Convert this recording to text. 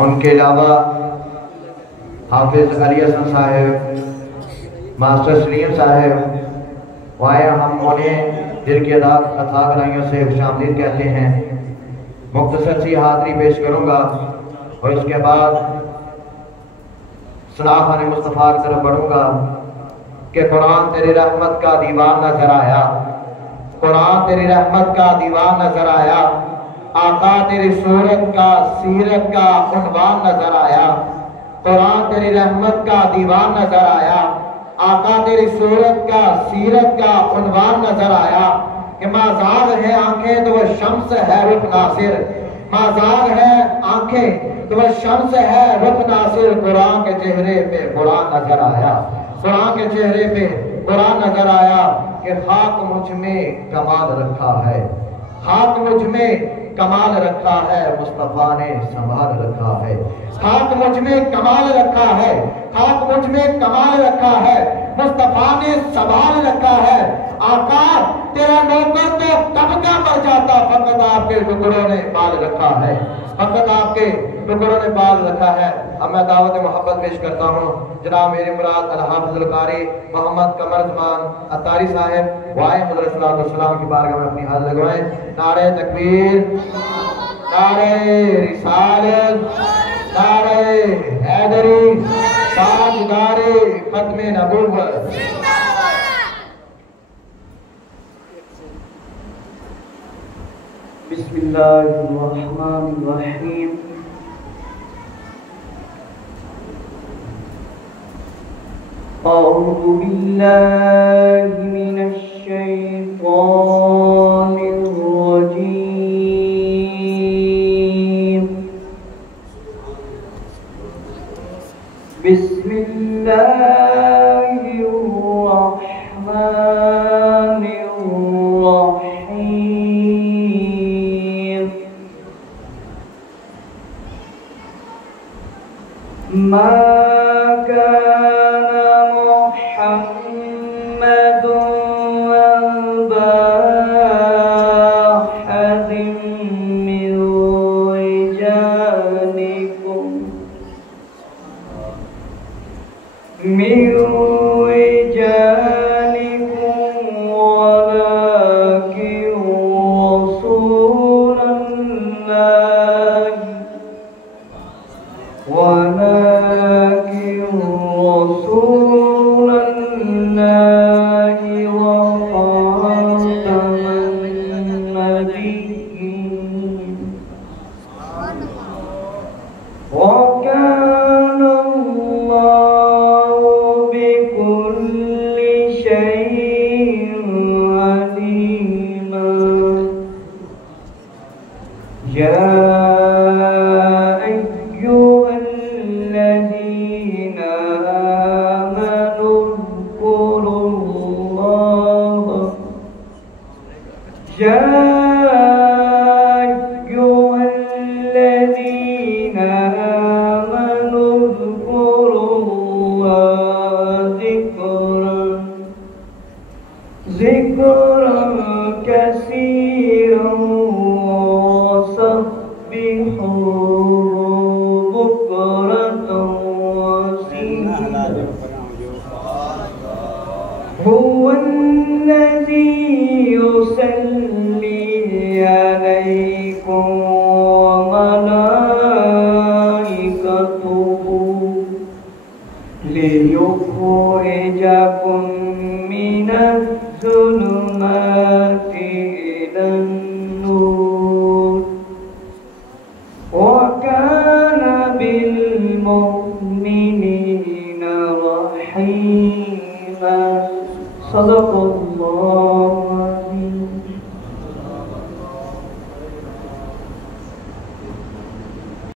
ان کے علاوہ حافظ علی حسن صاحب، ماسٹر سلیم صاحب وائے، ہم انہیں دل کی عطا گرائیوں سے خوشامدید کہتے ہیں۔ مختصر سی حاضری پیش کروں گا اور اس کے بعد صلاح خان مصطفیٰ کی طرف بڑھوں گا کہ قرآن تیری رحمت کا دیوان نظر آیا، قرآن تیری رحمت کا دیوان نظر آیا، آقا تیری صورت کا سیرت کا عنوان نظر آیا، قرآن تیری رحمت کا دیوان نظر آیا، آقا تیری صورت کا سیرت کا عنوان نظر آیا کہ مازاغ ہے آنکھیں تو وہ شمس ہے رخ ناصر، مازاغ ہے آنکھیں تو وہ شمس ہے رخ ناصر، قرآن کے چہرے پہ قرآن نظر آیا، قرآن کے چہرے پہ قرآن نظر آیا کہ خاک مجھ میں کمال رکھا ہے، خاک مجھ میں کمال رکھا ہے، مصطفیٰ نے سنبھال رکھا ہے، خاک مجھ میں کمال رکھا ہے، خاک مجھ میں کمال رکھا ہے، مصطفیٰ نے سنبھال رکھا ہے، آقا تیرا نوکر تو کب کا مر جاتا، فقط آپ کے ٹکڑوں نے پال رکھا ہے، فقط آپ کے ٹکڑوں نے پال رکھا ہے۔ اب میں دعوت محبت پیش کرتا ہوں جناب میری مراد الحافظ القاری محمد قمر زمان اتاری صاحب، وائے حضرت صلی اللہ علیہ وسلم کی بارگاہ میں اپنی ہاتھ لگوائیں۔ نعرہ تکبیر، نعرہ رسالت، نعرہ حیدری، تاجدار ختم نبوت۔ بسم اللہ الرحمن الرحیم۔ اعوذ باللہ من الشیطان الرجیم۔ بسم اللہ الرحمن الرحیم۔ ما صدق اللہ